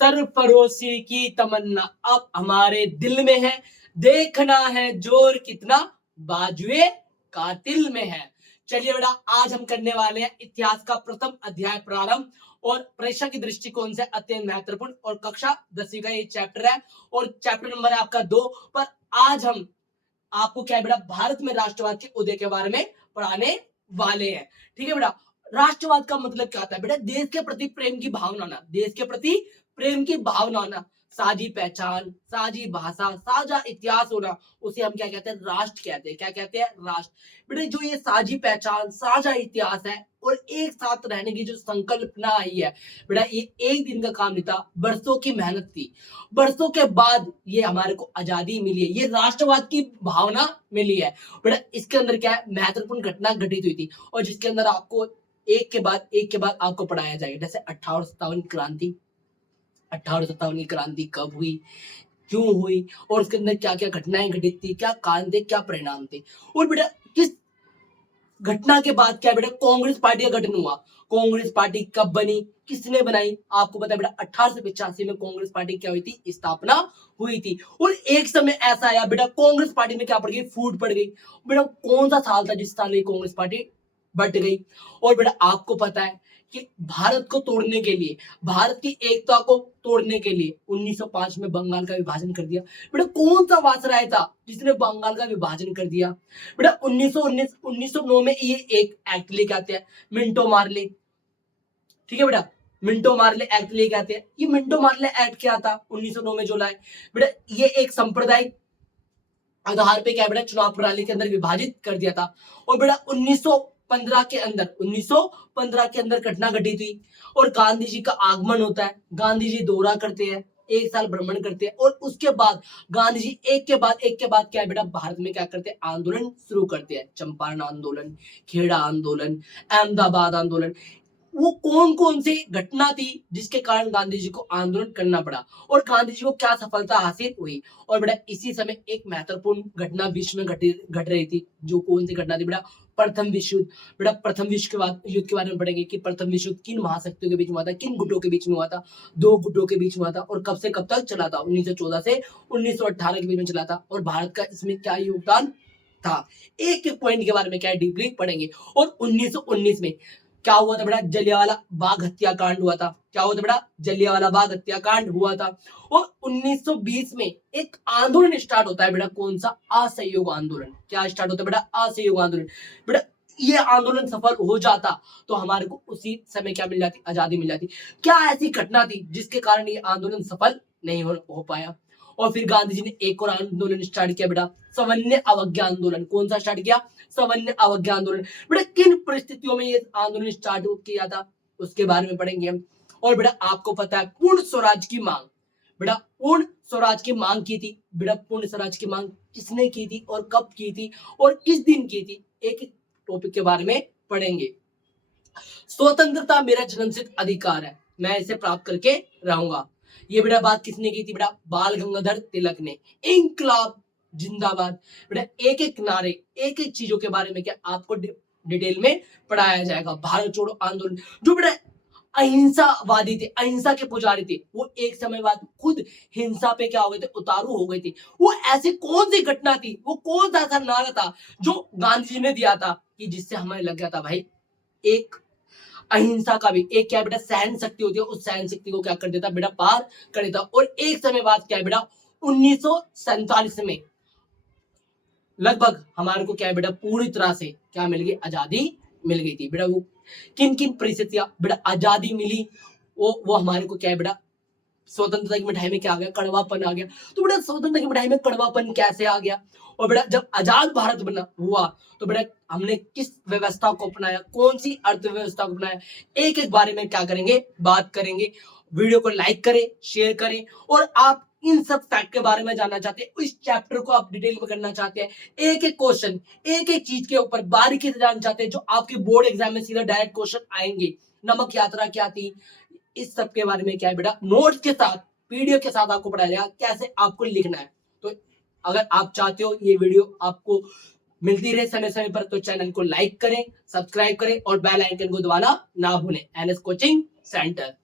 सरफरोशी की तमन्ना अब हमारे दिल में है, देखना है जोर कितना बाजुए कातिल में है। चलिए बेटा, आज हम करने वाले हैं इतिहास का प्रथम अध्याय प्रारंभ और परीक्षा की दृष्टिकोण से अत्यंत महत्वपूर्ण और कक्षा 10वीं का ये चैप्टर है और चैप्टर नंबर है आपका 2। पर आज हम आपको क्या है बेटा, भारत में राष्ट्रवाद के उदय के बारे में पढ़ाने वाले हैं। ठीक है बेटा, राष्ट्रवाद का मतलब क्या होता है बेटा? देश के प्रति प्रेम की भावना ना, देश के प्रति प्रेम की भावना ना, साझी पहचान, साझी भाषा, साझा इतिहास होना, उसे हम क्या कहते हैं? राष्ट्र कहते हैं। क्या कहते हैं? राष्ट्र। बेटा, जो ये साझी पहचान, साझा इतिहास है और एक साथ रहने की जो संकल्पना आई है बेटा, ये एक दिन का काम नहीं था, बरसों की मेहनत थी। बरसों के बाद ये हमारे को आजादी मिली है, ये राष्ट्रवाद की भावना मिली है बेटा। इसके अंदर क्या है? महत्वपूर्ण घटना घटित हुई थी और जिसके अंदर आपको एक के बाद आपको पढ़ाया जाएगा। जैसे 1857 क्रांति, 1857 की क्रांति कब हुई, क्यों हुई और उसके अंदर क्या क्या घटनाएं घटित थी, क्या कारण थे, क्या परिणाम थे। और बेटा, किस घटना के बाद क्या बेटा? कांग्रेस पार्टी का गठन हुआ। कांग्रेस पार्टी कब बनी, किसने बनाई? आपको पता है बेटा, 1885 में कांग्रेस पार्टी क्या हुई थी? स्थापना हुई थी। और एक समय ऐसा आया बेटा, कांग्रेस पार्टी में क्या पड़ गई? फूट पड़ गई। बेटा, कौन सा साल था जिस साल ये कांग्रेस पार्टी बट गई? और बेटा, आपको पता है कि भारत को तोड़ने के लिए, भारत की एकता को तोड़ने के लिए 1905 में बंगाल का विभाजन कर दिया। बेटा, कौन सा वायसराय था जिसने बंगाल का विभाजन कर दिया? बेटा, 1909 में ये एक एक्ट लेके आते हैं, मिंटो मार्ले। ठीक है बेटा, मिंटो मार्ले एक्ट लेके आते हैं। ये मिंटो मार्ले एक्ट क्या था 1909 में जो लाए बेटा? ये एक सांप्रदायिक आधार पे क्या बेटा? चुनाव प्रणाली के अंदर विभाजित कर दिया था। और बेटा 1915 के अंदर घटना घटित हुई और गांधी जी का आगमन होता है। गांधी जी दौरा करते हैं, एक साल भ्रमण करते हैं और उसके बाद गांधी जी एक के बाद क्या है बेटा? भारत में क्या करते हैं? आंदोलन शुरू करते हैं। चंपारण आंदोलन, खेड़ा आंदोलन, अहमदाबाद आंदोलन। वो कौन कौन सी घटना थी जिसके कारण गांधी जी को आंदोलन करना पड़ा और गांधी जी को क्या सफलता हासिल हुई? और बेटा, इसी समय एक महत्वपूर्ण घटना विश्व में घट रही थी। जो कौन सी घटना थी बेटा? प्रथम विश्व युद्ध। बेटा, प्रथम विश्व के बाद युद्ध के बारे में पढ़ेंगे कि प्रथम विश्व युद्ध किन महाशक्तियों के बीच में हुआ था, किन गुटों के बीच में हुआ था? दो गुटों के बीच में हुआ था और कब से कब तक चला था? 1914 से 1918 के बीच में चला था। और भारत का इसमें क्या योगदान था? एक एक पॉइंट के बारे में क्या है? डीपली पढ़ेंगे। और 1919 में क्या हुआ था बेटा? जलियांवाला बाग हत्याकांड हुआ था। क्या हुआ था बेटा? जलियांवाला बाग हत्याकांड हुआ था। और 1920 में एक आंदोलन स्टार्ट होता है बेटा। कौन सा? असहयोग आंदोलन। क्या स्टार्ट होता है बेटा? असहयोग आंदोलन। बेटा, ये आंदोलन सफल हो जाता तो हमारे को उसी समय क्या मिल जाती? आजादी मिल जाती। क्या ऐसी घटना थी जिसके कारण ये आंदोलन सफल नहीं हो पाया? और फिर गांधी जी ने एक और आंदोलन स्टार्ट किया बेटा, सवर्ण अवज्ञा आंदोलन। कौन सा स्टार्ट किया? सवर्ण अवज्ञा आंदोलन। बेटा, किन परिस्थितियों में ये आंदोलन स्टार्ट किया था उसके बारे में पढ़ेंगे हम। और बेटा, आपको पता है पूर्ण स्वराज की मांग। बेटा, पूर्ण स्वराज की मांग की थी। बेटा, पूर्ण स्वराज की मांग किसने की थी और कब की थी और किस दिन की थी? एक एक टॉपिक के बारे में पढ़ेंगे। स्वतंत्रता मेरा जन्मसिद्ध अधिकार है, मैं इसे प्राप्त करके रहूंगा। ये बेटा बात किसने की थी बेटा? बाल गंगाधर तिलक ने। इंकलाब जिंदाबाद। बेटा, एक एक नारे, एक एक चीजों के बारे में क्या आपको डिटेल में पढ़ाया जाएगा। भारत छोड़ो आंदोलन, जो बेटा अहिंसावादी थे, अहिंसा के पुजारी थे, वो एक समय बाद खुद हिंसा पे क्या हो गए थे? उतारू हो गए थे। वो ऐसी कौन सी घटना थी, वो कौन सा ऐसा नारा था जो गांधी जी ने दिया था कि जिससे हमें लग गया था भाई एक अहिंसा का भी एक क्या बेटा? सहन शक्ति होती है, उस सहन शक्ति को क्या कर देता बेटा? पार कर देता। और एक समय बाद क्या है बेटा? 1947 में लगभग हमारे को क्या है बेटा? पूरी तरह से क्या मिल गई? आजादी मिल गई थी बेटा। वो किन किन परिस्थितियां बेटा आजादी मिली? वो हमारे को क्या है बेटा? स्वतंत्रता की मिठाई में क्या आ गया? कड़वापन आ गया। तो बेटा, स्वतंत्रता की मिठाई में कड़वापन कैसे आ गया? और बेटा, जब आजाद भारत बना हुआ तो बेटा हमने किस व्यवस्था को अपनाया, कौन सी अर्थव्यवस्था को अपनाया? एक एक बारे में क्या करेंगे? बात करेंगे। वीडियो को लाइक करें, शेयर करें। और आप इन सब फैक्ट के बारे में जानना चाहते हैं, इस चैप्टर को आप डिटेल में करना चाहते हैं, एक एक क्वेश्चन, एक एक चीज के ऊपर बारीकी से जानना चाहते हैं, जो आपके बोर्ड एग्जाम में सीधा डायरेक्ट क्वेश्चन आएंगे। नमक यात्रा क्या थी? इस सब के बारे में क्या है बेटा? नोट्स के साथ, पीडीएफ के साथ आपको पढ़ाया जाएगा कैसे आपको लिखना है। तो अगर आप चाहते हो ये वीडियो आपको मिलती रहे समय समय पर, तो चैनल को लाइक करें, सब्सक्राइब करें और बेल आइकन को दबाना ना भूलें। NS coaching centre.